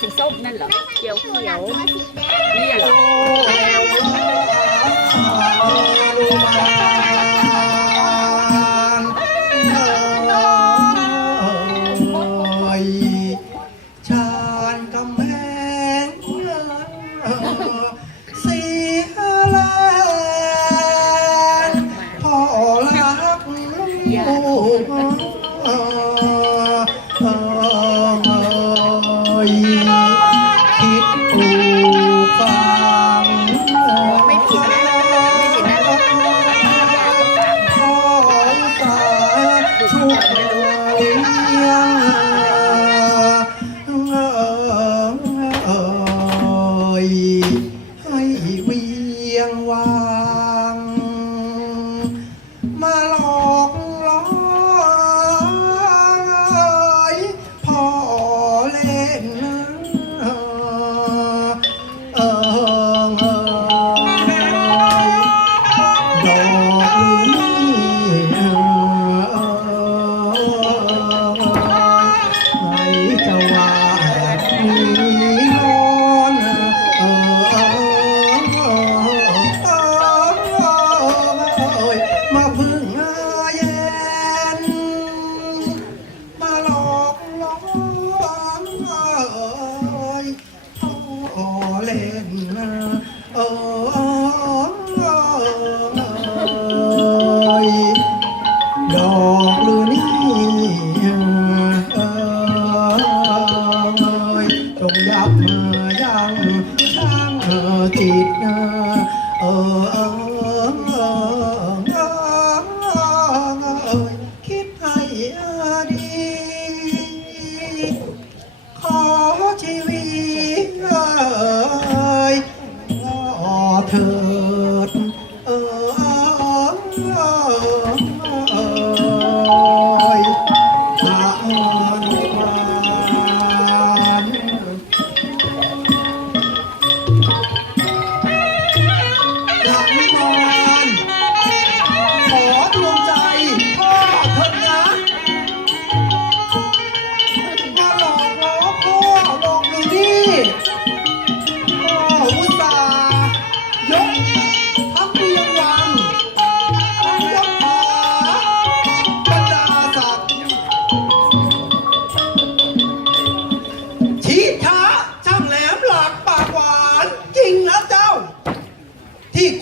สีส้มนั่นเหรอเขียวเขียวตัวสีแดงๆนี่เหรอ ยง จิตเออ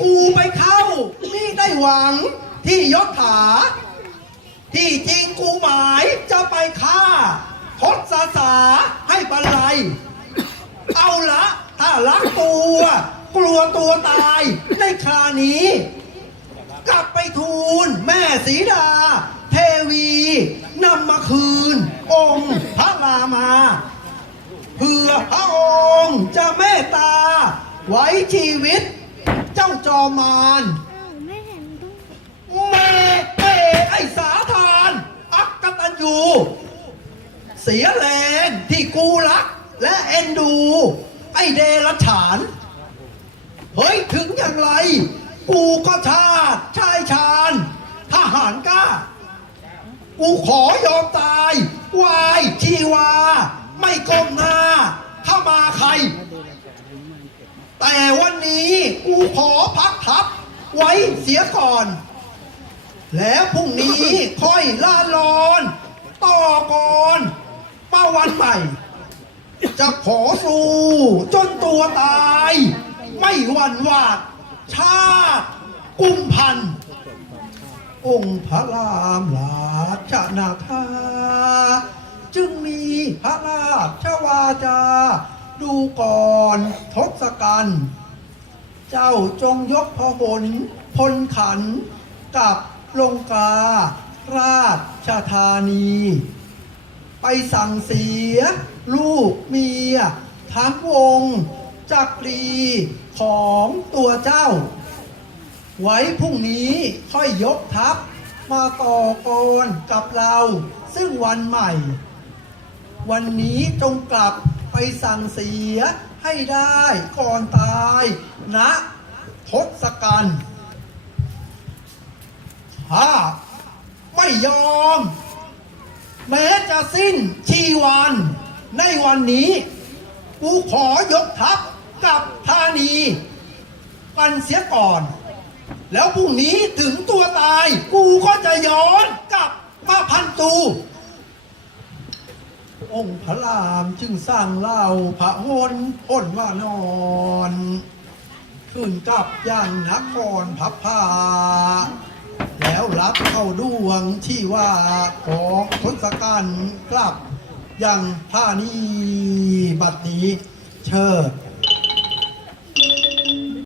กูไปเข้านี่ได้หวัง ที่ยศถา ที่จริงกูหมายจะไปฆ่าทศสาให้บรรลัย เอาละถ้ารักตัว กลัวตัวตายในครานี้ กลับไปทูลแม่สีดา เทวีนำมาคืน องค์พระรามาเพื่อพระองค์จะเมตตาไว้ชีวิต จอมารอ้าวไม่เห็นต้องแม่เอไอสาทาน อักกตันยู เสียแรงที่กูรัก และเอ็นดู ไอเดรัจฉาน เฮ้ย ถึงอย่างไร กูก็ชาติชายชาญทหารกล้า กูขอยอมตาย วายชีวา ไม่ก้มหน้าเข้ามาใคร นี้กูขอพักทับไว้เสียก่อน แล้วพรุ่งนี้ค่อยล่าลอน ต่อก่อนป้าวันใหม่ จะขอสู้จนตัวตาย ไม่หวั่นหวาด ชาติกุมพัน องค์พระรามราชนาคาจึงมีพระราชวาจา ดูก่อนทศกัณฐ์ เจ้าจงยกพหลพลขันกับลงกา ราชธานี ไปสั่งเสีย ลูกเมียทั้งวงจักรีของตัวเจ้า ไว้พรุ่งนี้ค่อยยกทัพมาต่อกรกับเรา ซึ่งวันใหม่ วันนี้จงกลับไปสั่งเสีย ให้ได้ก่อนตายนะทศกัณฐ์ถ้าไม่ยอม แม้จะสิ้นชีวันในวันนี้กูขอยกทัพกับธานี กันเสียก่อน แล้วพรุ่งนี้ถึงตัวตาย กูก็จะย้อนกลับมาพันตู องค์พระรามจึงสร้างเล่าพระหนพ้นว่านอนขึ้นกับย่างนครพับผ้าแล้วรับเข้าดวงที่ว่าของทศกัณฐ์กลับยังท่านี้บัดนี้เชิด